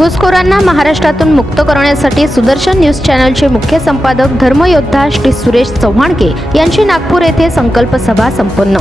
घुसखोरांना महाराष्ट्रातून मुक्त करण्यासाठी सुदर्शन न्यूज चॅनलचे मुख्य संपादक धर्मयोद्धा श्री सुरेश चव्हाणके यांची नागपूर येथे संकल्प सभा संपन्न।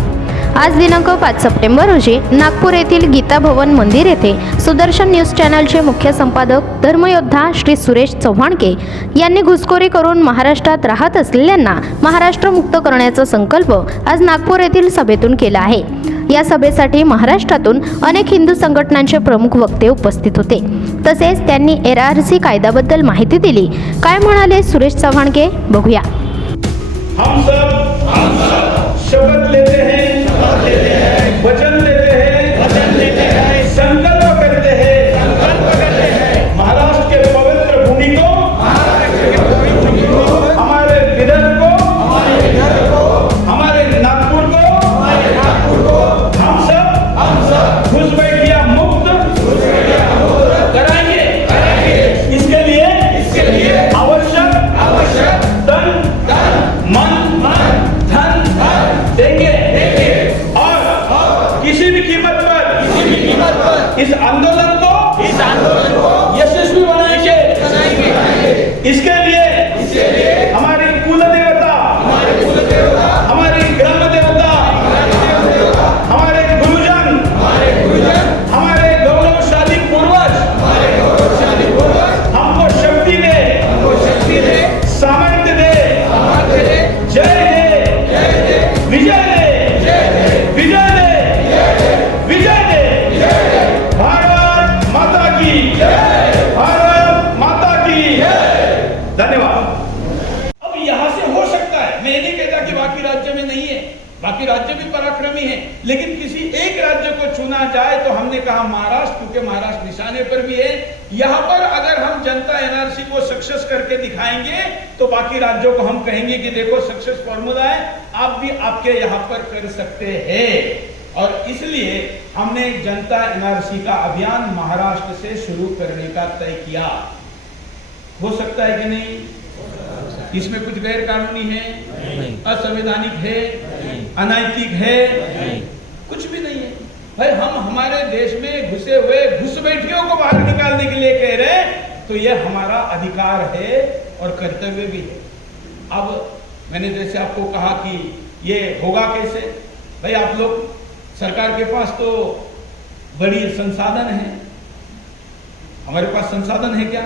आज दिनांक 5 सप्टेंबर रोजी नागपूर येथील गीता भवन मंदिर येथे सुदर्शन न्यूज चॅनलचे मुख्य संपादक धर्मयोद्धा श्री सुरेश चव्हाणके यांनी घुसखोरी करून महाराष्ट्रात राहत असलेल्यांना महाराष्ट्र मुक्त करण्याचा संकल्प आज नागपूर येथील सभेतून केला आहे। या सभेसाठी महाराष्ट्रातून अनेक हिंदू संघटनांचे प्रमुख वक्ते उपस्थित होते। तसेच त्यांनी एनआरसी कायद्याबद्दल माहिती दिली। काय म्हणाले सुरेश चव्हाणके बघूया। हम सब शपथ लेते हैं, वचन लेते हैं, संकल्प करते हैं महाराष्ट्र के पवित्र भूमि को, हमारे विदर्भ को, हमारे नागपुर को हम सब घुसपैठिया मुक्त कराएंगे। इसके लिए आवश्यक तन मन धन देंगे और किसी भी कीमत पर इस आंदोलन को यशस्वी बनाएंगे। इसके लिए हमारी कुल देवता, हमारी ग्राम देवता, हमारे गुरुजन, हमारे गौरवशाली पूर्वज हमको शक्ति दे, सामर्थ्य दे, जय दे, विजय दे। भारत माता की जय, भारत माता की जय। धन्यवाद। अब यहाँ से हो सकता है, मैं ये नहीं कहता कि बाकी राज्य में नहीं है, बाकी राज्य भी पराक्रमी हैं, लेकिन किसी एक राज्य को चुना जाए तो हमने कहा महाराष्ट्र, क्योंकि महाराष्ट्र निशाने पर भी है। यहाँ पर अगर हम जनता एनआरसी को सक्सेस करके दिखाएंगे तो बाकी राज्यों को हम कहेंगे कि देखो सक्सेस फॉर्मूला है, आप भी आपके यहाँ पर कर सकते हैं। और इसलिए हमने जनता एनआरसी का अभियान महाराष्ट्र से शुरू करने का तय किया। हो सकता है कि नहीं? इसमें कुछ गैर कानूनी है, असंवैधानिक है, अनैतिक है, कुछ भी नहीं है भाई। हम हमारे देश में घुसे हुए घुसपैठियों को बाहर निकालने के लिए कह रहे हैं, तो यह हमारा अधिकार है और कर्तव्य भी है। अब मैंने जैसे आपको कहा कि ये होगा कैसे भाई, आप लोग सरकार के पास तो बड़ी संसाधन है, हमारे पास संसाधन है क्या?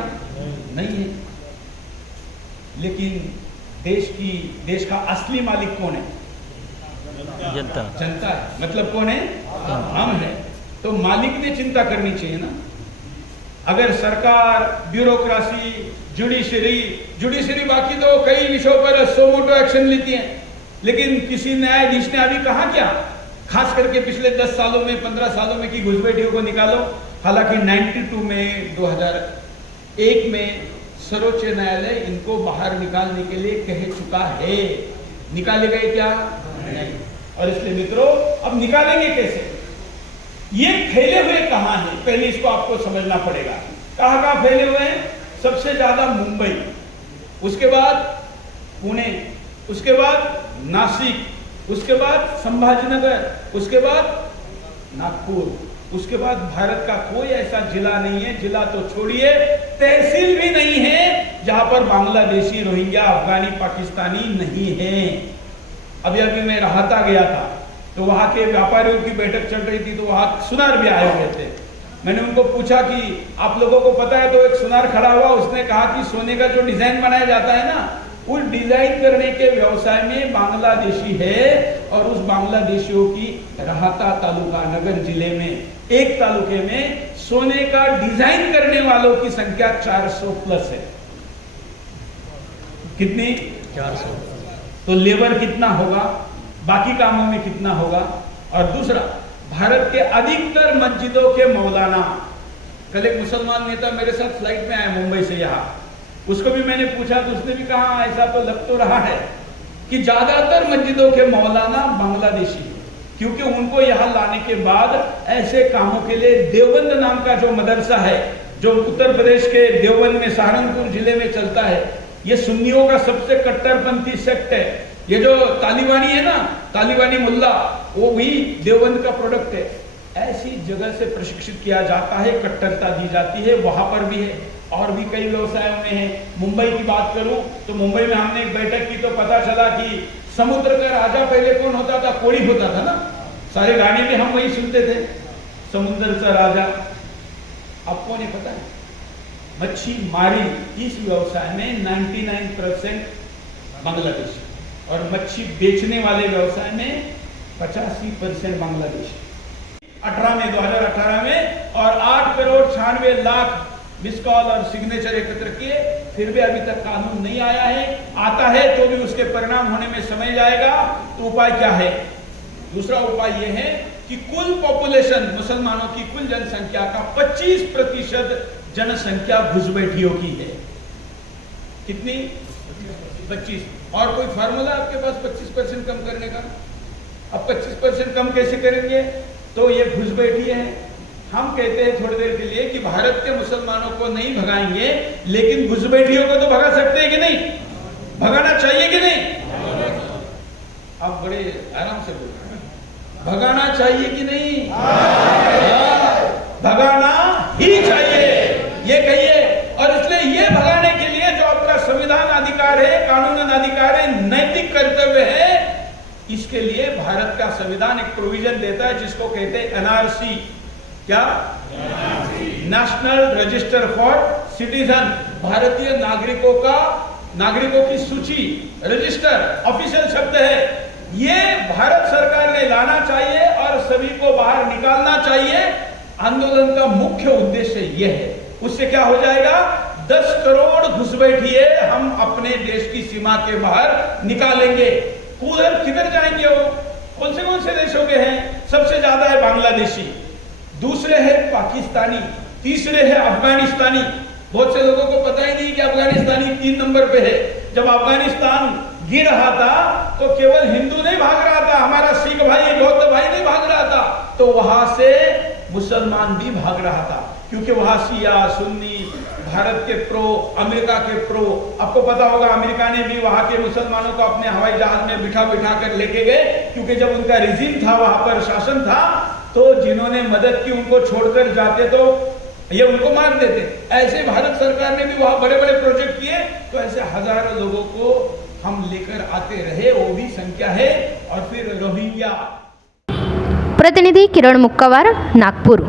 नहीं है। लेकिन देश का असली मालिक कौन है? जनता है। मतलब कौन है? हम है। तो मालिक ने चिंता करनी चाहिए ना। अगर सरकार, ब्यूरोक्रेसी, जुडिशरी बाकी तो कई विषयों पर सो मोटो एक्शन लेती है, लेकिन किसी न्यायाधीश ने अभी कहा क्या? खास करके पिछले 10 सालों में, 15 सालों में कि घुसपैठियों को निकालो। हालांकि 92 में, 2001 में सर्वोच्च न्यायालय इनको बाहर निकालने के लिए कह चुका है। निकाले गए क्या? नहीं। और इसलिए मित्रों, अब निकालेंगे कैसे? ये फैले हुए कहां हैं, पहले इसको आपको समझना पड़ेगा। कहां फैले हुए हैं? सबसे ज्यादा मुंबई, उसके बाद पुणे, उसके बाद नासिक, उसके बाद संभाजीनगर, उसके बाद नागपुर, उसके बाद भारत का कोई ऐसा जिला नहीं है, जिला तो छोड़िए, तहसील भी नहीं है जहां पर बांग्लादेशी, रोहिंग्या, अफगानी, पाकिस्तानी नहीं है। अभी मैं राहता गया था, तो वहां के व्यापारियों की बैठक चल रही थी, तो वहां सुनार भी आए हुए थे। मैंने उनको पूछा कि आप लोगों को पता है? तो एक सुनार खड़ा हुआ, उसने कहा कि सोने का जो डिजाइन बनाया जाता है ना, उस डिजाइन करने के व्यवसाय में बांग्लादेशी है। और उस बांग्लादेशियों की राहता तालुका नगर जिले में, एक तालुके में सोने का डिजाइन करने वालों की संख्या 400 प्लस है। कितनी? 400। तो लेबर कितना होगा, बाकी कामों में कितना होगा? और दूसरा, भारत के अधिकतर मस्जिदों के मौलाना, कल एक मुसलमान नेता मेरे साथ फ्लाइट में आया मुंबई से यहाँ, उसको भी मैंने पूछा तो उसने भी कहा ऐसा तो लग तो रहा है कि ज्यादातर मस्जिदों के मौलाना बांग्लादेशी है, क्योंकि उनको यहाँ लाने के बाद ऐसे कामों के लिए देवबंद नाम का जो मदरसा है, जो उत्तर प्रदेश के देवबंद में, सहारनपुर जिले में चलता है, ये सुन्नियों का सबसे कट्टरपंथी सेक्ट है। ये जो तालिबानी है ना, तालिबानी मुल्ला, वो भी देवबंद का प्रोडक्ट है। ऐसी जगह से प्रशिक्षित किया जाता है, कट्टरता दी जाती है, वहां पर भी है और भी कई व्यवसायों में है। मुंबई की बात करूं तो मुंबई में हमने एक बैठक की तो पता चला कि समुद्र का राजा पहले कौन होता था? कोड़ी होता था ना, सारे गाने में हम वही सुनते थे, समुद्र का राजा। अब कौन है पता है? मच्छी मारी इस व्यवसाय में 99% बांग्लादेशी और मच्छी बेचने वाले व्यवसाय में 85% बांग्लादेशी। 2018 में और 8,96,00,000 मिस कॉल और सिग्नेचर एकत्र किए, फिर भी अभी तक कानून नहीं आया है। आता है तो भी उसके परिणाम होने में समय जाएगा। तो उपाय क्या है? दूसरा उपाय यह है कि कुल पॉपुलेशन, मुसलमानों की कुल जनसंख्या का 25% जनसंख्या घुसपैठियों की है। कितनी? 25। और कोई फार्मूला आपके पास 25% कम करने का? अब 25% कम कैसे करेंगे? तो ये घुसपैठिए हैं। हम कहते हैं थोड़ी देर के लिए कि भारत के मुसलमानों को नहीं भगाएंगे, लेकिन घुसपैठियों को तो भगा सकते हैं कि नहीं? भगाना चाहिए कि नहीं? आप बड़े आराम से बोल रहे हैं, भगाना चाहिए कि नहीं? भगाना ही चाहिए, ये कहिए। और इसलिए ये भगाने के लिए जो आपका संविधान अधिकार है, कानूनन अधिकार है, नैतिक कर्तव्य है, इसके लिए भारत का संविधान एक प्रोविजन देता है जिसको कहते हैं एनआरसी। क्या? National register for citizen. भारतीय नागरिकों की सूची, रजिस्टर ऑफिशियल शब्द है। ये भारत सरकार ने लाना चाहिए और सभी को बाहर निकालना चाहिए। आंदोलन का मुख्य उद्देश्य यह है। उससे क्या हो जाएगा? 10 करोड़ घुसपैठिए हम अपने देश की सीमा के बाहर निकालेंगे। किधर जाएंगे वो? कौन से देशों के हैं? सबसे ज्यादा है बांग्लादेशी, दूसरे है पाकिस्तानी, तीसरे है अफगानिस्तानी। बहुत से लोगों को पता ही नहीं कि अफगानिस्तानी 3 नंबर पे है। जब अफगानिस्तान गिर रहा था तो केवल हिंदू नहीं भाग रहा था, हमारा सिख भाई, बौद्ध भाई नहीं भाग रहा था, तो वहां से मुसलमान भी भाग रहा था, क्योंकि वहां शिया सुन्नी, भारत के प्रो, अमेरिका के प्रो। आपको पता होगा अमेरिका ने भी वहां के मुसलमानों को अपने हवाई जहाज में बिठा कर लेके गए, क्योंकि जब उनका रिजीम था, वहां पर शासन था, तो जिन्होंने मदद की उनको छोड़कर जाते तो ये उनको मार देते। ऐसे भारत सरकार ने भी वहां बड़े बड़े प्रोजेक्ट किए, तो ऐसे हजारों लोगों को हम लेकर आते रहे, वो भी संख्या है। और फिर रोहिंग्या। प्रतिनिधि किरण मुक्कावार, नागपूर।